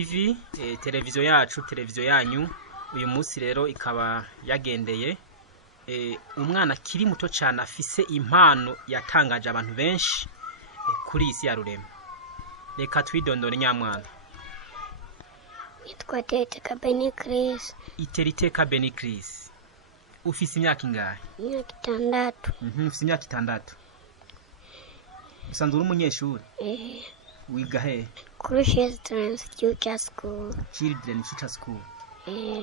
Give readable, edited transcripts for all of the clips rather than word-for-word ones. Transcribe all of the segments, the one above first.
TV, televiziyo yacu, televiziyo yanyu. Uyu munsi rero ikaba yagendeye umwana kiri muto cyane afise impano yatangaje abantu benshi kuri isi ya rurema. Reka twidondore nyamwana. Yitwa Iteriteka Beni Chris. Iteriteka Beni Chris. Ufise imyaka ingahe? Imyaka 6. Ufise imyaka 6. Usanzwe uri umunyeshuri? Wiga he? Kuri Children's Future School. Children's Future School.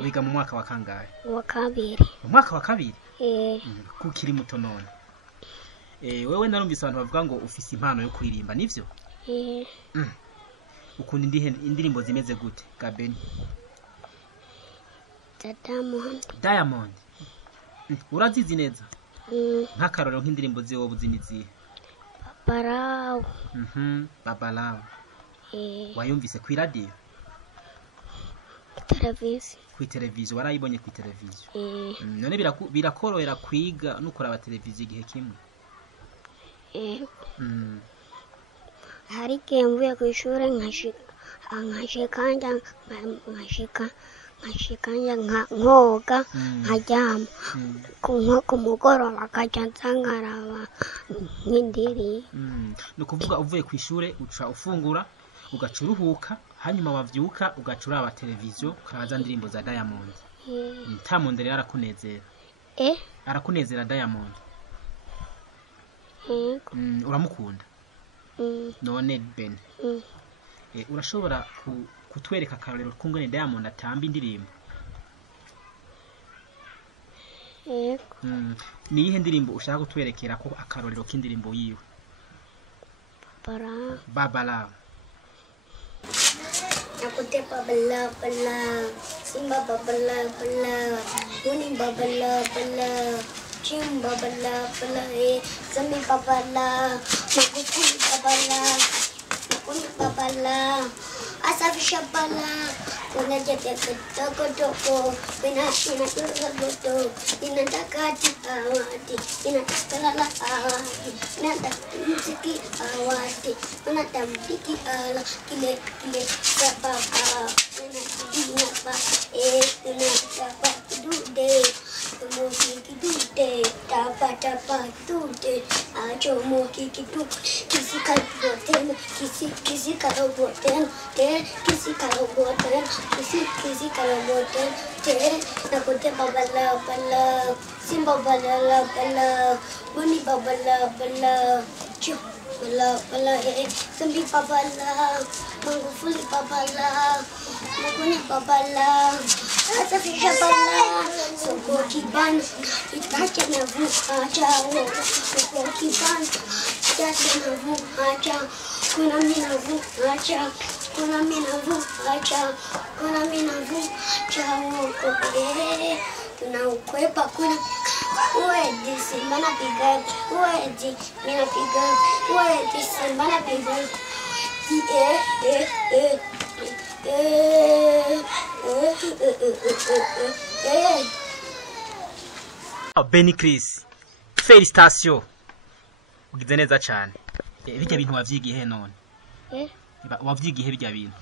Wiga mu mwaka wa kangahe? Wa kabiri. Mu mwaka wa kabiri? Kukiri muto none. Wewe narumvise abantu bavuga ngo ufise impano yo kuririmba, nivyo? Ukunda indirimbo zimeze gute Gabeni? Diamond. Urazizi neza? Nkakarorero nk'indirimbo ziwo buziniziye. Babalao. Babalao. Wayumvise ku radio? Televiziyo. Ku televiziyo warayibonye ku televiziyo. None birakorohera kwiga no kuraba televiziyo igihe kimwe. Hari kemvuye ku ishuri nkashikanja nkoga nkajyama ku mugoroba akajya nsangaraba nk'indiri. No kuvuga uvuye ku ishuri uca ufungura ugaca uruhuka hanyuma wavyuka ugaca uraba televiziyo ukaza ndirimbo za Diamond. Diamond rero arakunezera. Arakunezera Diamond. Uramukunda? None Ben. Urashobora kutwereka akarorero kungene Diamond atamba indirimbo? Ni ihe ndirimbo ushaka kutwerekera ko akarorero k'indirimbo yiwe? Babalao. Nakute babala bala, simba babala bala, muni babala bala, chim babala bala, sami babala, makukuni babala, makuni babala, asafisha bala, kuna jete kutoko, inataka awati, inatakala awati, inatakutiki awati, inatamtiki ala, kile sababa, inataka inataka dude, moki dude, tapa dude, ajo moki dude, kisi kaloboten, kisi kaloboten, kisi kaloboten, kisi kaloboten, nakute babala bala, simba babala bala, muni babala bala, chum bala bala, sambi babala, mangufuli babala, maguni babala, asafisha bala, soko kiban, itacha na vuhacha, soko kiban, itacha na vuhacha, kuna mina vuhacha, kuna mina vuhacha, kuna mina vuhacha, wokoe, tunaukwepa kuna uedi simba na piga, uedi mina piga, uedi simba na piga, Beni Chris, felicitation. Ugize neza cyane. Bijya bintu wavyigiye none? Wavyigiye bijya bintu?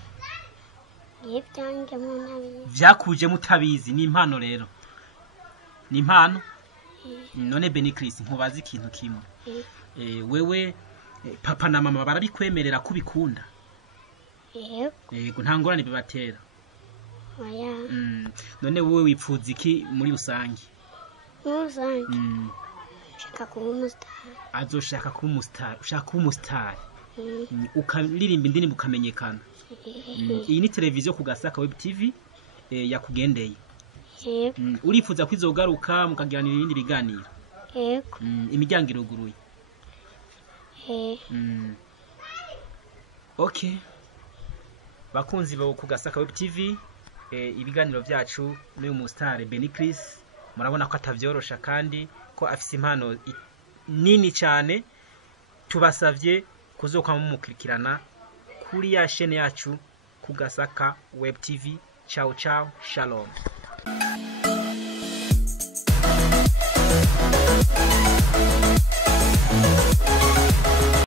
Yebyange munabi. Vyakuje mutabizi ni impano rero. Ni impano? None Beni Chris nkubaza ikintu kimwe. Wewe papa na mama barabikwemerera kubikunda? Yego nta ngorane bibatera. Oya. None wowe wipfuza iki muri rusange? Rusange. Shaka kuba umustar. Azoshaka kuba umustar, ushaka kuba umustar. Ukaririmba indirimbo ukamenyekana. Iyi ni televiziyo ku Gasaka Web TV yakugendeye. Urifuza kwizogaruka mukagiranira ibindi biganiro? Yego. Imiryango iruguruye. Okay. Bakunzi bo ku Gasaka Web TV, ibiganiro byacu n'uyu mustar Beni Chris murabona ko atavyorosha kandi ko afise impano nini cyane. Tubasavye kuzoka mumukurikirana kuri ya chaîne yacu ku Gasaka Web TV. Ciao ciao, shalom.